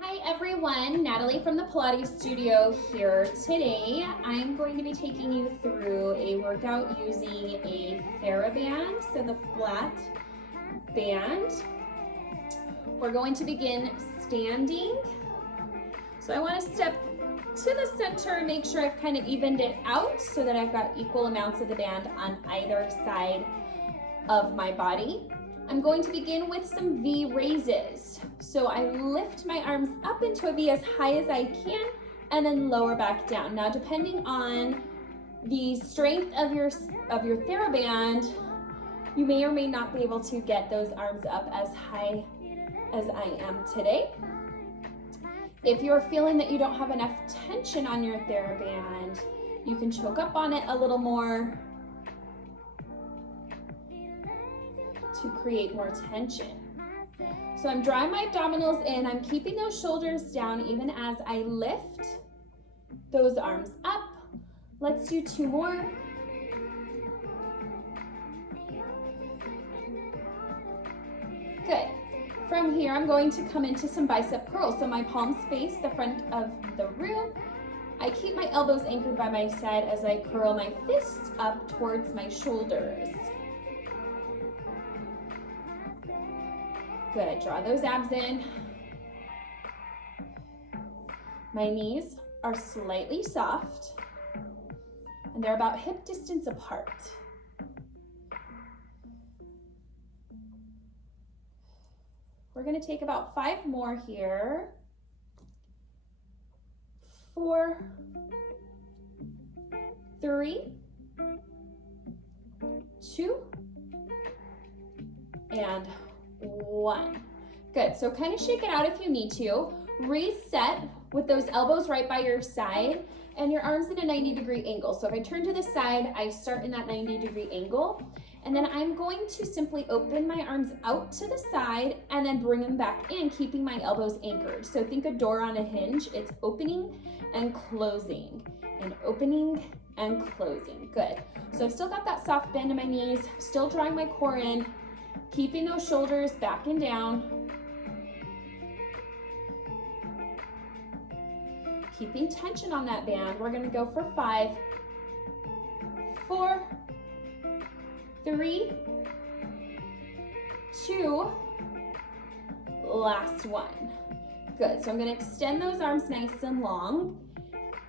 Hi everyone, Natalie from the Pilates studio here. Today I'm going to be taking you through a workout using a Theraband, so the flat band. We're going to begin standing. So I want to step to the center and make sure I've kind of evened it out so that I've got equal amounts of the band on either side of my body. I'm going to begin with some V raises. So I lift my arms up into a V as high as I can and then lower back down. Now, depending on the strength of your Theraband, you may or may not be able to get those arms up as high as I am today. If you're feeling that you don't have enough tension on your Theraband, you can choke up on it a little more to create more tension. So I'm drawing my abdominals in, I'm keeping those shoulders down even as I lift those arms up. Let's do two more. Good. From here, I'm going to come into some bicep curls. So my palms face the front of the room. I keep my elbows anchored by my side as I curl my fists up towards my shoulders. Good, draw those abs in. My knees are slightly soft and they're about hip distance apart. We're gonna take about 5 more here. 4, 3, 2, and 1. Good, so kind of shake it out if you need to. Reset with those elbows right by your side and your arms in a 90-degree angle. So if I turn to the side, I start in that 90-degree angle. And then I'm going to simply open my arms out to the side and then bring them back in, keeping my elbows anchored. So think a door on a hinge. It's opening and closing and opening and closing. Good. So I've still got that soft bend in my knees, still drawing my core in, keeping those shoulders back and down. Keeping tension on that band. We're gonna go for 5, 4, 3, 2, last one. Good, so I'm gonna extend those arms nice and long,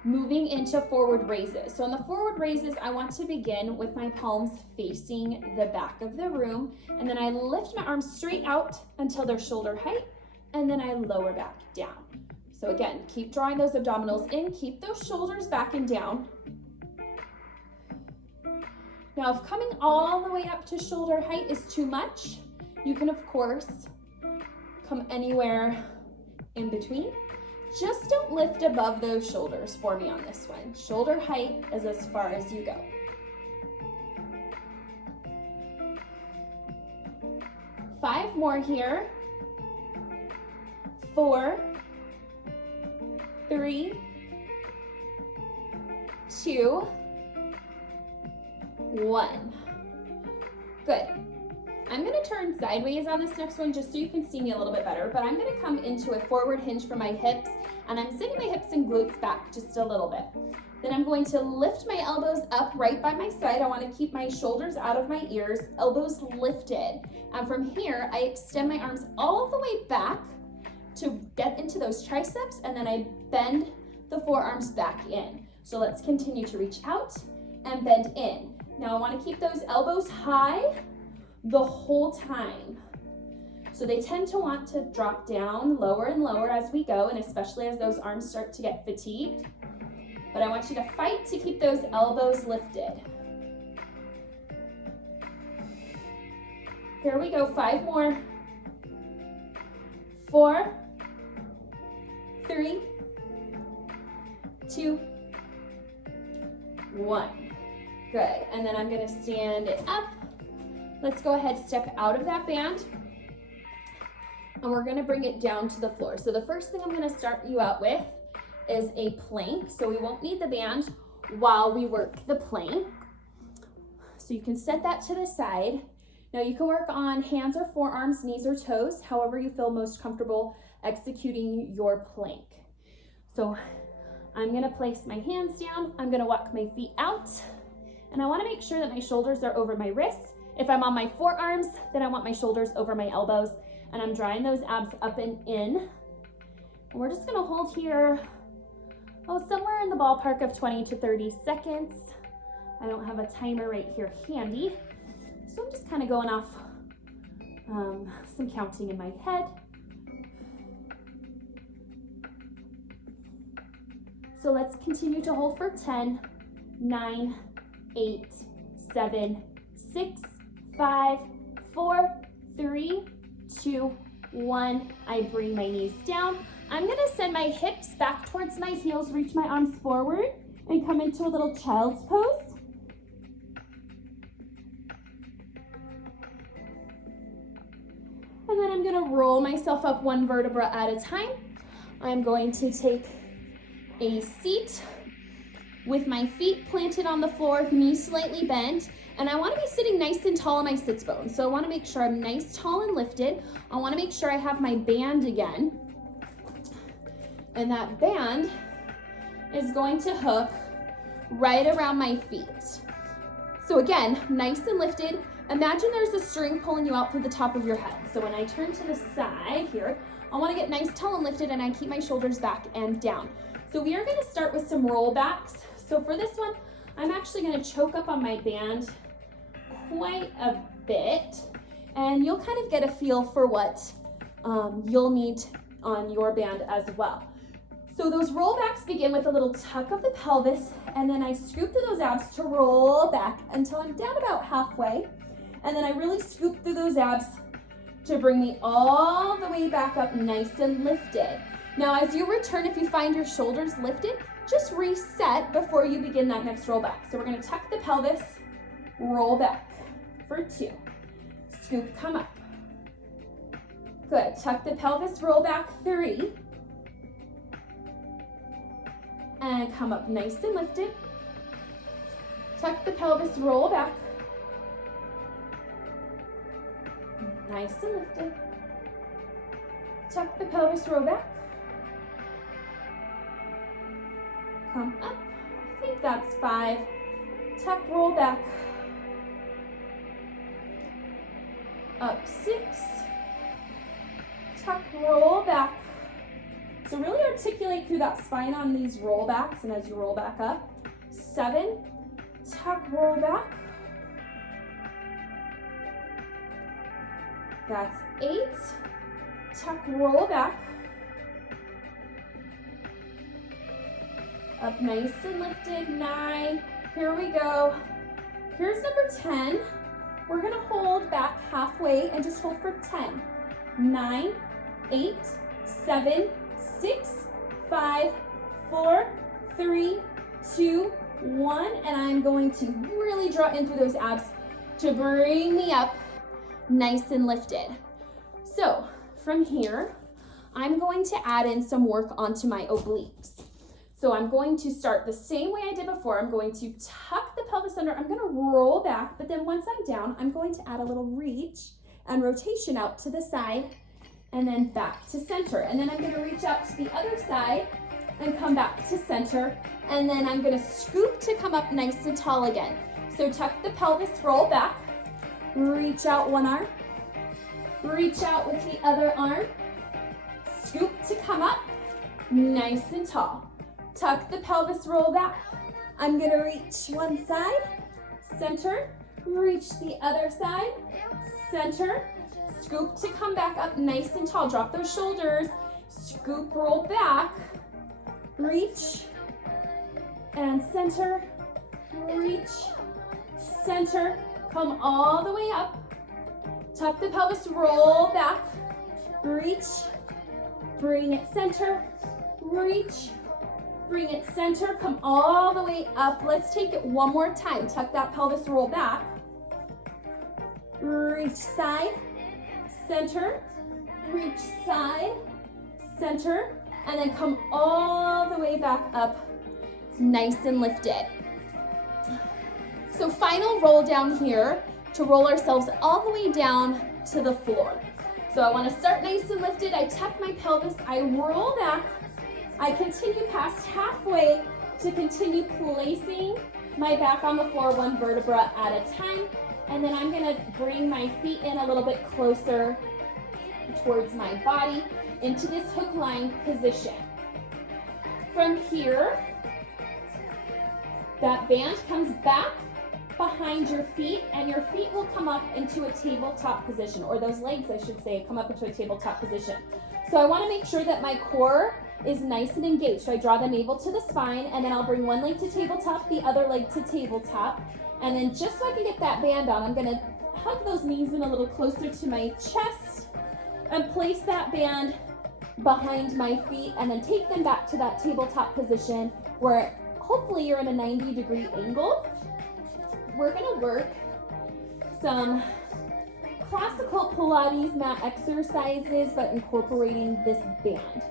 moving into forward raises. So on the forward raises, I want to begin with my palms facing the back of the room, and then I lift my arms straight out until they're shoulder height, and then I lower back down. So again, keep drawing those abdominals in, keep those shoulders back and down. Now, if coming all the way up to shoulder height is too much, you can, of course, come anywhere in between. Just don't lift above those shoulders for me on this one. Shoulder height is as far as you go. 5 more here. 4, 3, 2, 1. Good. I'm gonna turn sideways on this next one just so you can see me a little bit better, but I'm gonna come into a forward hinge for my hips, and I'm sending my hips and glutes back just a little bit. Then I'm going to lift my elbows up right by my side. I wanna keep my shoulders out of my ears, elbows lifted. And from here, I extend my arms all the way back to get into those triceps, and then I bend the forearms back in. So let's continue to reach out and bend in. Now I want to keep those elbows high the whole time. So they tend to want to drop down lower and lower as we go, and especially as those arms start to get fatigued. But I want you to fight to keep those elbows lifted. Here we go, 5 more. 4, 3, 2, 1. Good, and then I'm gonna stand it up. Let's go ahead, step out of that band, and we're gonna bring it down to the floor. So the first thing I'm gonna start you out with is a plank. So we won't need the band while we work the plank. So you can set that to the side. Now you can work on hands or forearms, knees or toes, however you feel most comfortable executing your plank. So I'm gonna place my hands down, I'm gonna walk my feet out, and I wanna make sure that my shoulders are over my wrists. If I'm on my forearms, then I want my shoulders over my elbows, and I'm drawing those abs up and in. And we're just gonna hold here, somewhere in the ballpark of 20 to 30 seconds. I don't have a timer right here handy, so I'm just kind of going off some counting in my head. So let's continue to hold for 10, 9, 8, 7, 6, 5, 4, 3, 2, 1. I bring my knees down. I'm gonna send my hips back towards my heels, reach my arms forward, and come into a little child's pose. And then I'm gonna roll myself up one vertebra at a time. I'm going to take a seat with my feet planted on the floor, knees slightly bent, and I wanna be sitting nice and tall on my sits bones. So I wanna make sure I'm nice, tall, and lifted. I wanna make sure I have my band again. And that band is going to hook right around my feet. So again, nice and lifted. Imagine there's a string pulling you out through the top of your head. So when I turn to the side here, I wanna get nice, tall, and lifted, and I keep my shoulders back and down. So we are gonna start with some rollbacks. So for this one, I'm actually gonna choke up on my band quite a bit, and you'll kind of get a feel for what you'll need on your band as well. So those rollbacks begin with a little tuck of the pelvis, and then I scoop through those abs to roll back until I'm down about halfway, and then I really scoop through those abs to bring me all the way back up nice and lifted. Now as you return, if you find your shoulders lifted, just reset before you begin that next rollback. So we're gonna tuck the pelvis, roll back for 2, scoop, come up. Good, tuck the pelvis, roll back 3, and come up nice and lifted. Tuck the pelvis, roll back. Nice and lifted. Tuck the pelvis, roll back. Come up. I think that's 5. Tuck, roll back. Up 6. Tuck, roll back. So really articulate through that spine on these rollbacks, and as you roll back up. 7, tuck, roll back. That's 8, tuck, roll back. Up nice and lifted, 9, here we go. Here's number 10. We're gonna hold back halfway and just hold for 10, 9, 8, 7, 6, 5, 4, 3, 2, 1, and I'm going to really draw in through those abs to bring me up nice and lifted. So from here, I'm going to add in some work onto my obliques. So I'm going to start the same way I did before. I'm going to tuck the pelvis under, I'm gonna roll back, but then once I'm down, I'm going to add a little reach and rotation out to the side, and then back to center. And then I'm gonna reach out to the other side and come back to center. And then I'm gonna scoop to come up nice and tall again. So tuck the pelvis, roll back, reach out one arm, reach out with the other arm, scoop to come up, nice and tall. Tuck the pelvis, roll back. I'm gonna reach one side, center, reach the other side, center, scoop to come back up nice and tall. Drop those shoulders, scoop, roll back, reach, and center, reach, center, come all the way up. Tuck the pelvis, roll back, reach, bring it center, reach, bring it center, come all the way up. Let's take it one more time. Tuck that pelvis, roll back, reach side, center, reach side, center, and then come all the way back up, nice and lifted. So final roll down here to roll ourselves all the way down to the floor. So I want to start nice and lifted. I tuck my pelvis, I roll back. I continue past halfway to continue placing my back on the floor, one vertebra at a time. And then I'm going to bring my feet in a little bit closer towards my body into this hook line position. From here, that band comes back behind your feet, and your feet will come up into a tabletop position, or those legs, I should say, come up into a tabletop position. So I want to make sure that my core is nice and engaged. So I draw the navel to the spine, and then I'll bring one leg to tabletop, the other leg to tabletop. And then just so I can get that band on, I'm going to hug those knees in a little closer to my chest and place that band behind my feet, and then take them back to that tabletop position where hopefully you're in a 90-degree angle. We're going to work some classical Pilates mat exercises, but incorporating this band.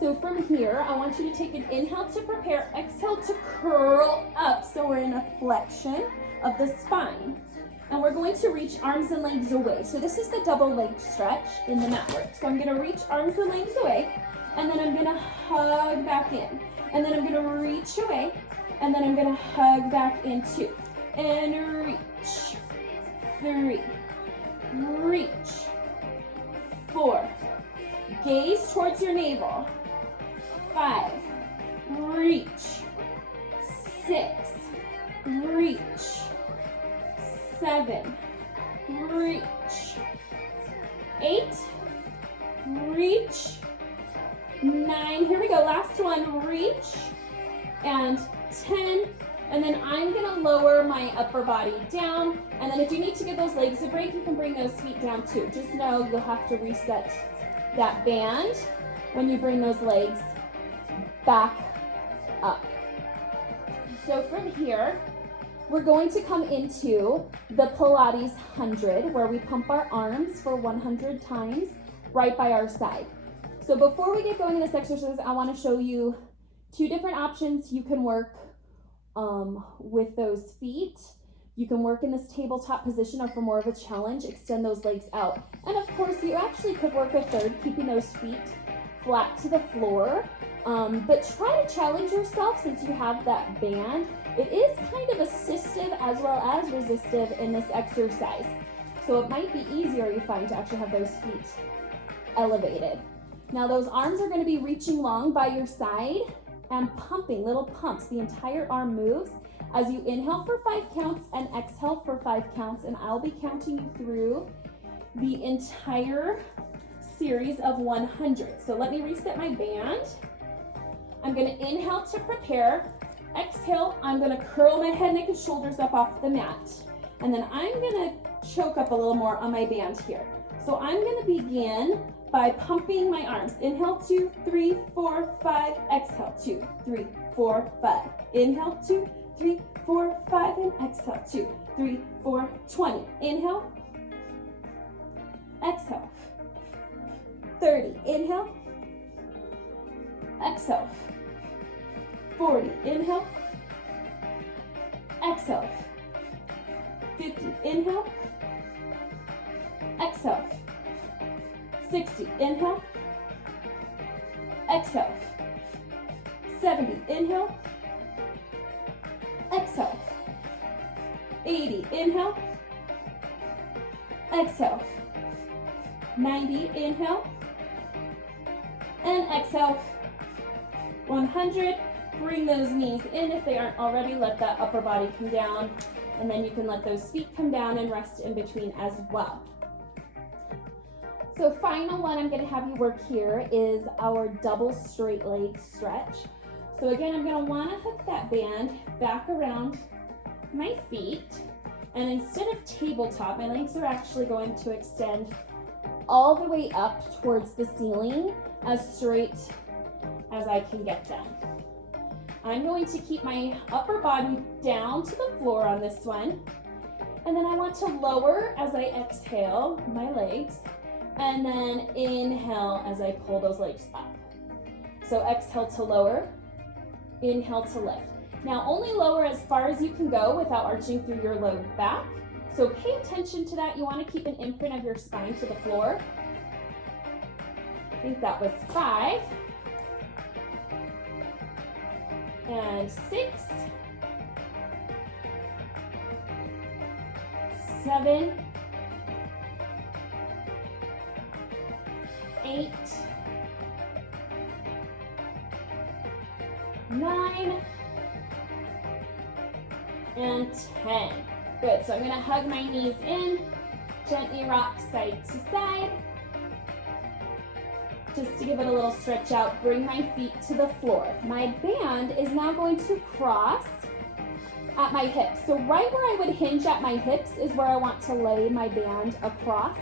So from here, I want you to take an inhale to prepare, exhale to curl up. So we're in a flexion of the spine. And we're going to reach arms and legs away. So this is the double leg stretch in the mat work. So I'm going to reach arms and legs away, and then I'm going to hug back in. And then I'm going to reach away, and then I'm going to hug back in two. And reach, 3, reach, 4, gaze towards your navel, 5, reach, 6, reach, 7, reach, 8, reach, 9, here we go, last one, reach, and 10, and then I'm gonna lower my upper body down, and then if you need to give those legs a break, you can bring those feet down too. Just know you'll have to reset that band when you bring those legs back up. So from here, we're going to come into the Pilates 100, where we pump our arms for 100 times right by our side. So before we get going in this exercise, I want to show you two different options you can work with those feet. You can work in this tabletop position, or for more of a challenge, extend those legs out. And of course, you actually could work a third, keeping those feet flat to the floor. But try to challenge yourself since you have that band. It is kind of assistive as well as resistive in this exercise. So it might be easier, you find, to actually have those feet elevated. Now those arms are going to be reaching long by your side and pumping, little pumps. The entire arm moves as you inhale for 5 counts and exhale for 5 counts, and I'll be counting you through the entire series of 100. So let me reset my band. I'm going to inhale to prepare. Exhale, I'm going to curl my head, neck, and shoulders up off the mat. And then I'm going to choke up a little more on my band here. So I'm going to begin by pumping my arms. Inhale, 2, 3, 4, 5. Exhale, 2, 3, 4, 5. Inhale, 2, 3, 4, 5. And exhale, 2, 3, 4, 20. Inhale. Exhale. 30. Inhale. Exhale. 40. Inhale. Exhale. 50. Inhale. Exhale. 60. Inhale. Exhale. 70. Inhale. Exhale. 80. Inhale. Exhale. 90. Inhale. And exhale. 100. Bring those knees in if they aren't already. Let that upper body come down, and then you can let those feet come down and rest in between as well. So final one I'm going to have you work here is our double straight leg stretch. So again, I'm going to want to hook that band back around my feet, and instead of tabletop, my legs are actually going to extend all the way up towards the ceiling as straight as I can get them. I'm going to keep my upper body down to the floor on this one, and then I want to lower as I exhale my legs, and then inhale as I pull those legs up. So exhale to lower, inhale to lift. Now only lower as far as you can go without arching through your low back. So pay attention to that. You want to keep an imprint of your spine to the floor. think that was 5. And 6. 7. 8. 9. And 10. Good, so I'm gonna hug my knees in, gently rock side to side. Just to give it a little stretch out, bring my feet to the floor. My band is now going to cross at my hips. So right where I would hinge at my hips is where I want to lay my band across.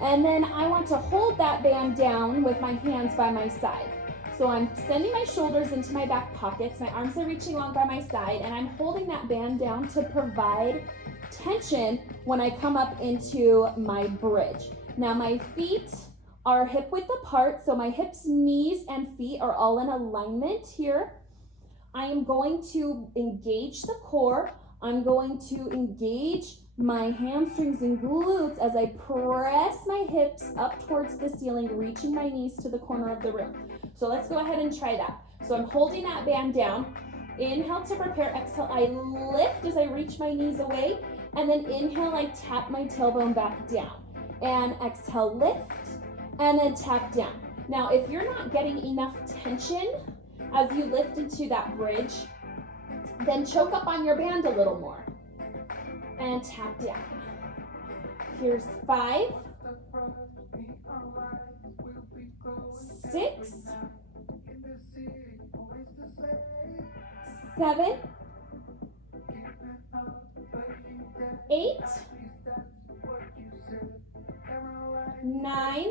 And then I want to hold that band down with my hands by my side. So I'm sending my shoulders into my back pockets, my arms are reaching along by my side, and I'm holding that band down to provide tension when I come up into my bridge. Now my feet are hip width apart, so my hips, knees, and feet are all in alignment here. I am going to engage the core. I'm going to engage my hamstrings and glutes as I press my hips up towards the ceiling, reaching my knees to the corner of the room. So let's go ahead and try that. So I'm holding that band down. Inhale to prepare, exhale, I lift as I reach my knees away, and then inhale, I tap my tailbone back down. And exhale, lift, and then tap down. Now, if you're not getting enough tension as you lift into that bridge, then choke up on your band a little more. And tap down. Here's 5, 6, 7, 8, 9,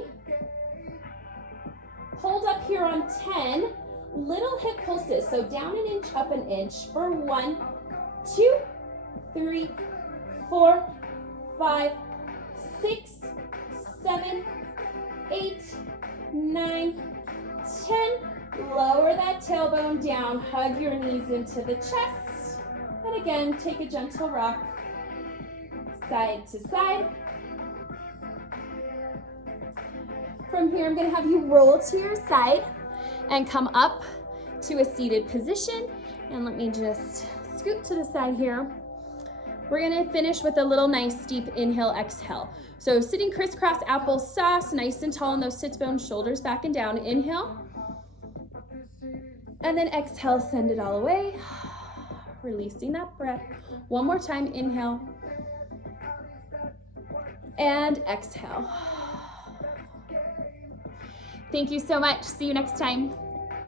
hold up here on 10, little hip pulses, so down an inch, up an inch for 1, 2, 3, 4, 5, 6, 7, 8, 9, 10. Lower that tailbone down, hug your knees into the chest, and again, take a gentle rock, side to side. From here, I'm gonna have you roll to your side and come up to a seated position. And let me just scoot to the side here. We're gonna finish with a little nice steep inhale, exhale. So sitting crisscross applesauce, nice and tall in those sits bones, shoulders back and down. Inhale. And then exhale, send it all away. Releasing that breath. One more time, inhale. And exhale. Thank you so much. See you next time.